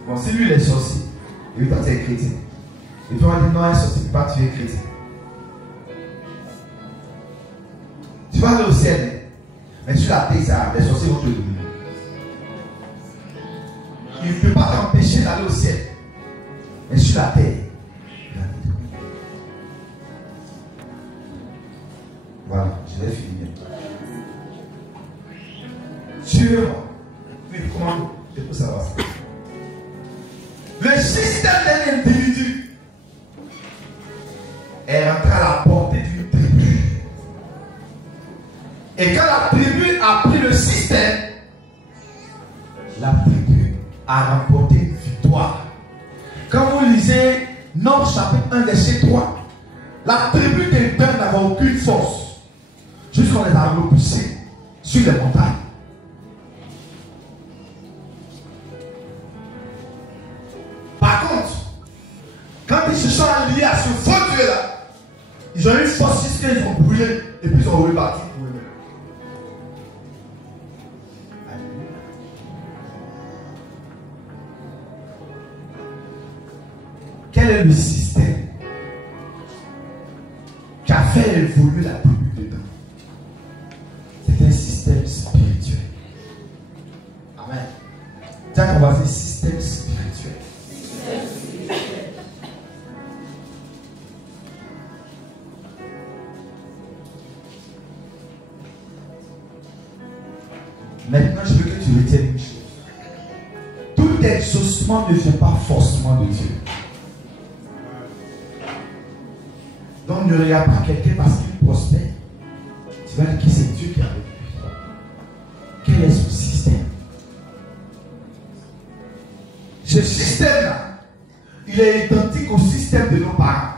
Bon, si lui il est sorcier, et lui toi tu es chrétien. Et puis on va dire non, un sorcier, pas tu es chrétien. Tu vas aller au ciel, mais sur la terre, les sorciers vont te dominer. il ne peut pas t'empêcher d'aller au ciel. Mais sur la terre, il va te détruire. Voilà, je vais finir. Sur, oui, comment je peux savoir ça? Le système d'un individu est rentré à la portée d'une tribu. Et quand la tribu a pris le système, la tribu a remporté une victoire. Quand vous lisez Nombre chapitre 1, verset 3, la tribu des pères n'avait aucune force, jusqu'on les a repoussés sur les montagnes. Par contre, quand ils se sont alliés à ce faux Dieu là, ils ont eu une force jusqu'ils ont brûlé et puis ils ont reparti pour eux-mêmes. Quel est le système qui a fait évoluer la tribu dedans? C'est un système spirituel. Amen. Tiens, on va dire système spirituel. Maintenant, je veux que tu retiennes une chose. Tout exaucement ne vient pas forcément de Dieu. Donc ne regarde pas quelqu'un parce qu'il prospère. Tu vas dire que c'est Dieu qui est avec lui. Quel est son système? Ce système-là, il est identique au système de nos parents.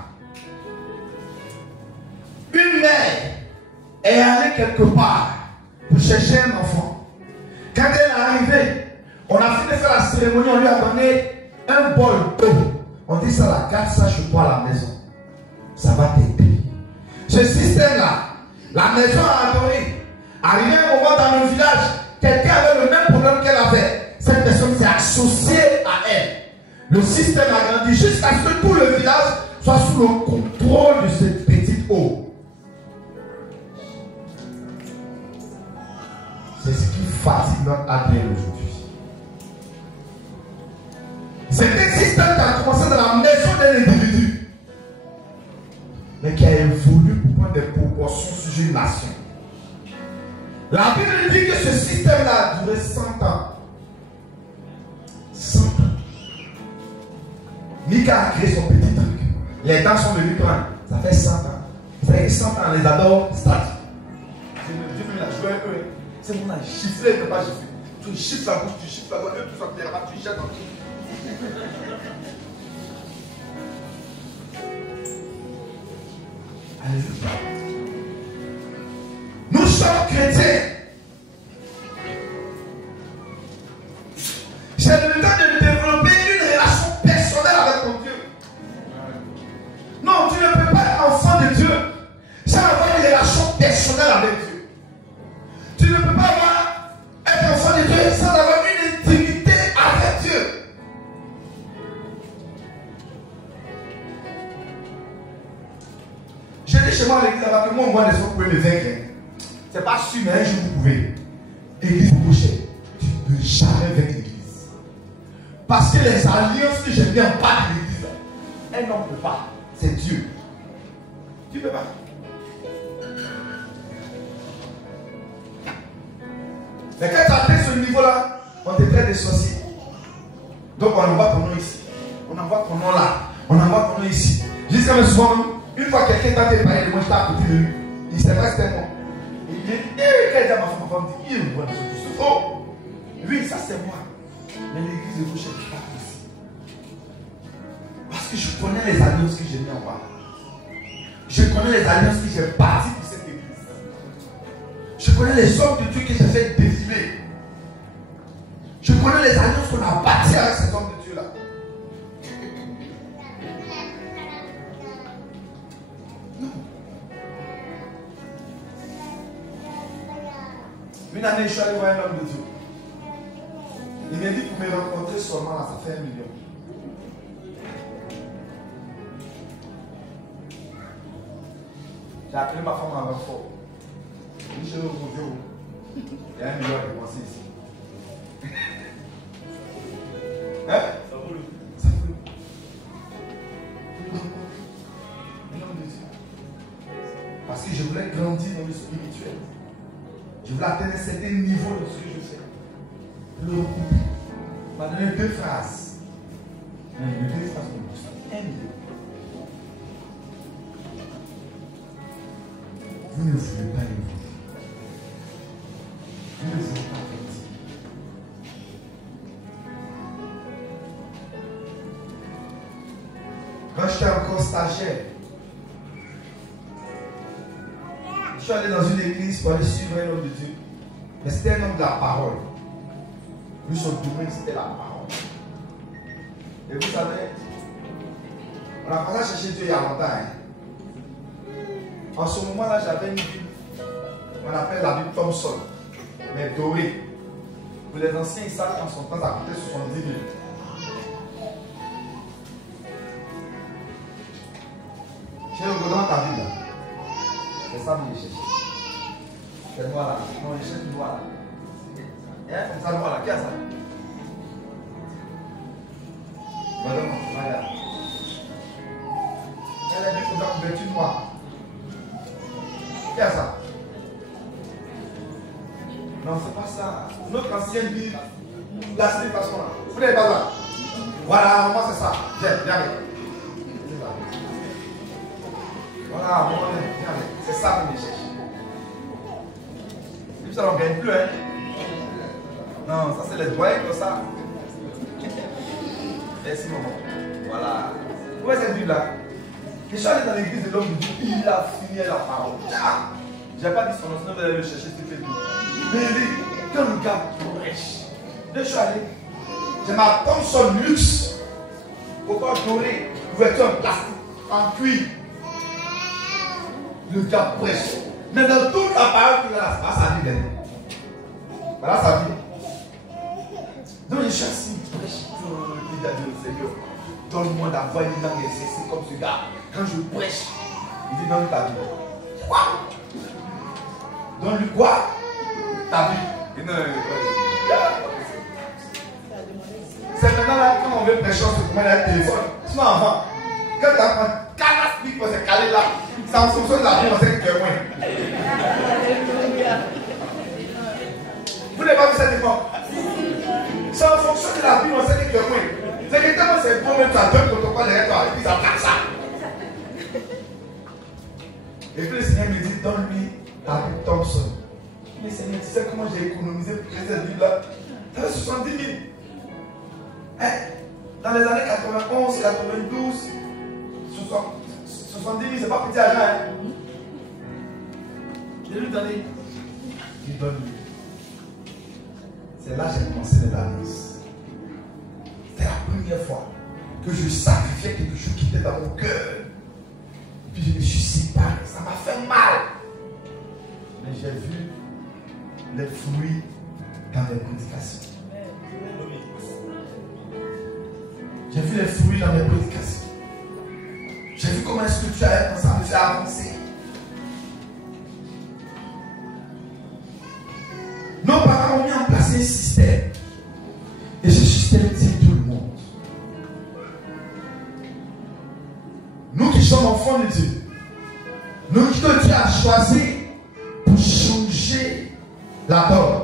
Une mère est allée quelque part pour chercher un enfant. Quand elle est arrivée, on a fini de faire la cérémonie, on lui a donné un bol d'eau. On dit ça, la garde ça chez toi à la maison. Ça va t'aider. Ce système-là, la maison a adoré. Arrivé un moment dans le village, quelqu'un avait le même problème qu'elle avait. Cette personne s'est associée à elle. Le système a grandi jusqu'à ce que tout le village soit sous le contrôle de cette petite eau. C'est ce qui fatigue notre ADN aujourd'hui. C'est un système qui a commencé dans la maison d'un individu, mais qui a évolué pour prendre des proportions sur une nation. La Bible dit que ce système-là a duré 100 ans. 100 ans. Mika a créé son petit truc. Les dents sont devenues grandes. Ça fait 100 ans. Vous savez que 100 ans, les adore stade. Dieu me l'a joué un peu. C'est mon âge. Chiffrer, il ne peut pas chiffrer. Tu chiffres la bouche, tu chiffres la bouche, tu sortes là-bas, tu jettes en tout. Alléluia. Nous sommes chrétiens. C'est le temps de développer une relation personnelle avec ton Dieu. Non, tu ne peux pas être enfant de Dieu sans avoir une relation personnelle avec Dieu. Tu ne peux pas être enfant de Dieu sans avoir une intimité avec Dieu. Je dis chez moi à l'église là-bas que moi, les autres pouvez me vaincre. C'est pas sûr, mais un jour vous pouvez. Église bouchée, tu ne peux jamais vaincre l'église. Parce que les alliances que j'ai mis en bas de l'église, un homme ne peut pas. C'est Dieu. Tu ne peux pas. Mais quand tu as atteint ce niveau-là, on te traite de sorcier. Donc on envoie ton nom ici. On envoie ton nom là. On envoie ton nom ici. Jusqu'à me souvent, une fois quelqu'un t'a fait parler de moi, j'étais à côté de lui. Il sait pas que c'était moi. Il dit, quand il dit à ma femme, il dit, oh, oui, ça c'est moi. Mais l'église de gauche, je ne pas ici. Parce que je connais les alliances que j'ai mis en bas. Je connais les alliances que j'ai bâties pour cette église. Je connais les hommes de Dieu que j'ai fait défiler. Je connais les alliances qu'on a bâties avec ces hommes de Dieu là. Non. Une année, je suis allé voir un homme de Dieu. Il m'a dit pour me rencontrer seulement là, ça fait 1 million. J'ai appelé ma femme à renfort. Je suis au bureau. Il y a 1 million à dépenser ici. que je voulais grandir dans le spirituel. Je voulais atteindre un certain niveau de ce que je fais. Le recouper. Il m'a donné 2 phrases. Les 2 phrases comme ça. Vous ne voulez pas évoluer. Vous ne voulez pas grandir. Quand j'étais encore stagiaire, je suis allé dans une église pour aller suivre un homme de Dieu. Mais c'était un homme de la parole. Lui, son domaine, c'était la parole. Et vous savez, on a commencé à chercher Dieu il y a longtemps. Hein. En ce moment-là, j'avais une Bible, on appelle la Bible Thompson, mais dorée. Pour les anciens, ils savent qu'en son temps, ça coûtait 70 000. J'ai le godon dans ta Bible là. C'est ça, mais je cherche. C'est noir là. Non, je cherche noir là. C'est ça, noir là. Qui a ça? Madame, regarde. Elle a dit que vous avez couverture noire. Qui a ça? Non, c'est pas ça. Notre ancienne Bible, la façon là. Vous n'avez pas là. Voilà, moi c'est ça. Viens, viens. C'est ça. Voilà, moi, viens. C'est ça que je cherche. Et puis ça, on ne gagne plus, hein. Non, ça c'est les doigts comme ça. Merci, maman. Voilà. Où est cette Bible là? Je suis allé dans l'église de l'homme de Dieu, il a fini la parole. Je n'ai pas dit son nom, sinon vous allez le chercher sur Facebook. Mais il dit, quand le gars prêche, je suis allé, j'ai ma Thompson luxe, au corps doré, couverture en plastique, en cuir. Le gars prêche. Mais dans toute la parole qu'il a, c'est pas sa vie. Voilà sa vie. Donc je suis assis, prêche, il a dit au Seigneur, donne-moi d'avoir une langue exercée comme ce gars. Quand je prêche, il dit donne ta vie. Quoi? Donne-lui quoi? Ta vie. C'est maintenant là, quand on veut prêcher, on se promène avec le téléphone. Sinon avant, quand tu as 4 pics pour se caler là, c'est en fonction de la vie, on sait que tu es moins. Vous n'avez pas vu cette époque? C'est en fonction de la vie, on sait que tu es moins. C'est que tellement c'est bon, même tu as 2 protocoles derrière toi, et puis ça plaque ça. Et puis le Seigneur me dit, donne-lui la Bible Thompson. Mais Seigneur, tu sais comment j'ai économisé pour créer cette Bible-là? Ça fait 70 000. Hein? Dans les années 91, 92, 70 000, c'est pas petit argent. Hein? Je lui donne. Il donne-lui. C'est là que j'ai commencé les annonces. C'était la première fois que je sacrifiais quelque chose qui était dans mon cœur. Puis je me suis séparé. Ça m'a fait mal. Mais j'ai vu les fruits dans mes prédications. J'ai vu les fruits dans mes prédications. J'ai vu comment est-ce que tu as commencé à me faire avancer. Nos parents ont mis en place un système. Et ce système tient tout le monde. Nous qui sommes enfants de Dieu, nous que Dieu a choisi pour changer la donne.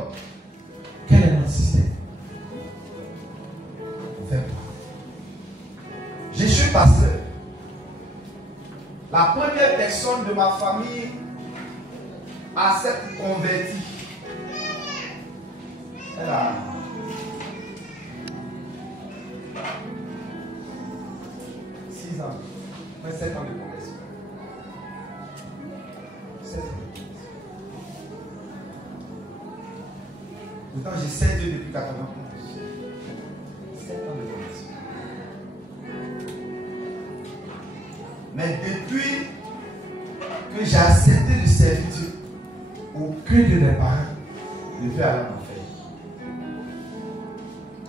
Quel est notre système? Vers toi. Je suis pasteur. La première personne de ma famille à s'être convertie, elle a 6 ans, mais 7 ans de conversion. 7 ans de conversion. Pourtant, j'ai 7 Dieu depuis 91. 7 ans de conversion. Mais depuis que j'ai accepté de servir Dieu, aucun de mes parents ne veut aller en enfer.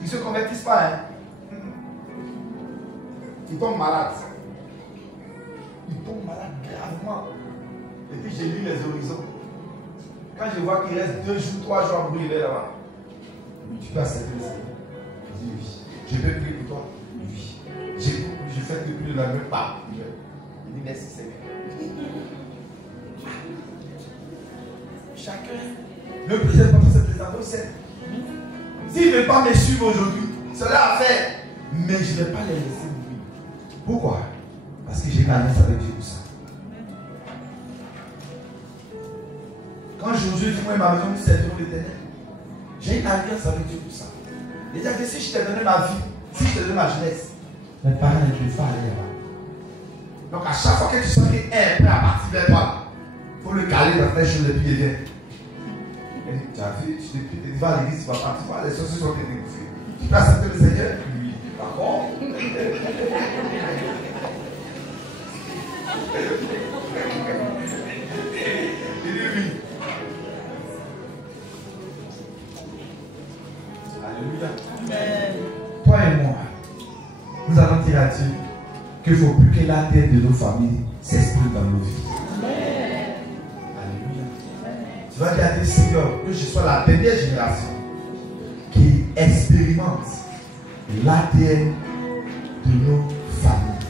Ils ne se convertissent pas, hein. Ils tombent malades. Ils tombent malades gravement. Et puis j'ai lu les horizons. Quand je vois qu'il reste 2 jours, 3 jours à brûler là-bas, tu peux accepter le Seigneur. Je dis oui. Je vais prier pour toi. Oui. Je fais que plus de la même part. Il dit merci Seigneur. Chacun. Le plus important, c'est que les amours, c'est. S'il ne veut pas me suivre aujourd'hui, cela à faire. Mais je ne vais pas les laisser mourir. Pourquoi? Parce que j'ai une alliance avec Dieu pour ça. Quand Josué dit, moi et ma maison, nous servirons l'Éternel. J'ai une alliance avec Dieu pour ça. C'est-à-dire que si je t'ai donné ma vie, si je t'ai donné ma jeunesse, mes parents ne peuvent pas aller là-bas. Donc à chaque fois que tu sens qu'il est prêt à partir vers toi, il faut le caler dans tes choses et puis il vient. Tu as vu, tu vas à l'église, tu vas partir, les choses sont négociées. Tu peux accepter le Seigneur? Oui. Par contre, il dit oui. Alléluia. Amen. Toi et moi, nous allons dire à Dieu qu'il ne faut plus que la terre de nos familles s'exprime dans nos vies. Amen. Alléluia. Tu vas dire à Dieu, Seigneur, que je sois la dernière génération qui expérimente l'ADN de nos familles.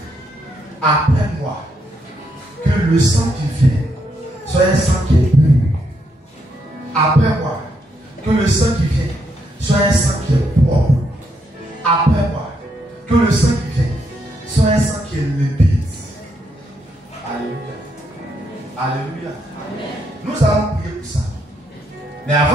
Après moi, que le sang qui vient soit un sang qui est pur. Après moi, que le sang qui vient soit un sang qui est propre. Après moi, que le sang qui vient soit un sang qui est limpide. Alléluia. Alléluia. Amen. Nous allons prier pour ça. Mais avant